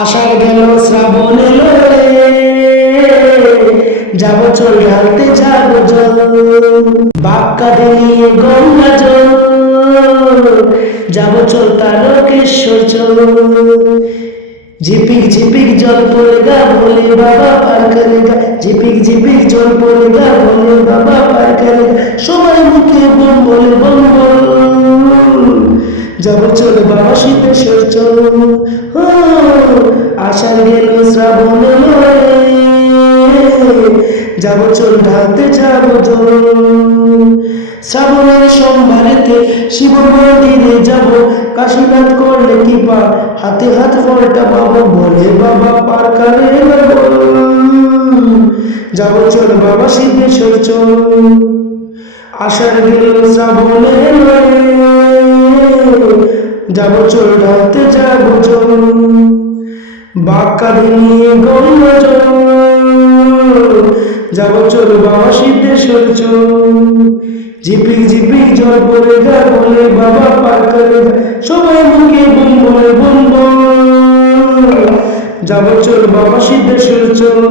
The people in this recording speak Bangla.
আষাঢ় গেল শ্রাবণ এলো রে, যাব চল ঢালতে যাব জল, বাক্কাতে নিয়ে গঙ্গা জল, যাব চল তারকেশ্বর চল। ঝিপিক ঝিপিক জল পড়েগা ভোলে বাবা পার করেগা, ঝিপিক ঝিপিক জল পড়েগা ভোলে বাবা পার করেগা, সবাই মুখে বল বলে বল বল, যাব চল বাবা সিদ্ধেশ্বর চল। আষাঢ় গেল শ্রাবণ এলো রে, যাব চল ঢালতে যাব জল। শ্রাবণের সোমবারেতে শিব মন্দিরে যাব, কাশীনাথ করলে কি পা, হাতে হাত ফলটা পাবো বলে বাবা পার করে যাব চল বাবা সিদ্ধেশ্বর চল। আষাঢ় গেল শ্রাবণ এলো রে, যাব চল ঢালতে যাব জল, বাক্কাতে নিয়ে গঙ্গা জল, যাব চল বাবা সিদ্ধেশ্বর চল। ঝিপিক ঝিপিক জল পড়ে গা বলে বাবা পার করে, সবাই মুখে বল বলে বল বল, যাব চল বাবা সিদ্ধেশ্বর চল।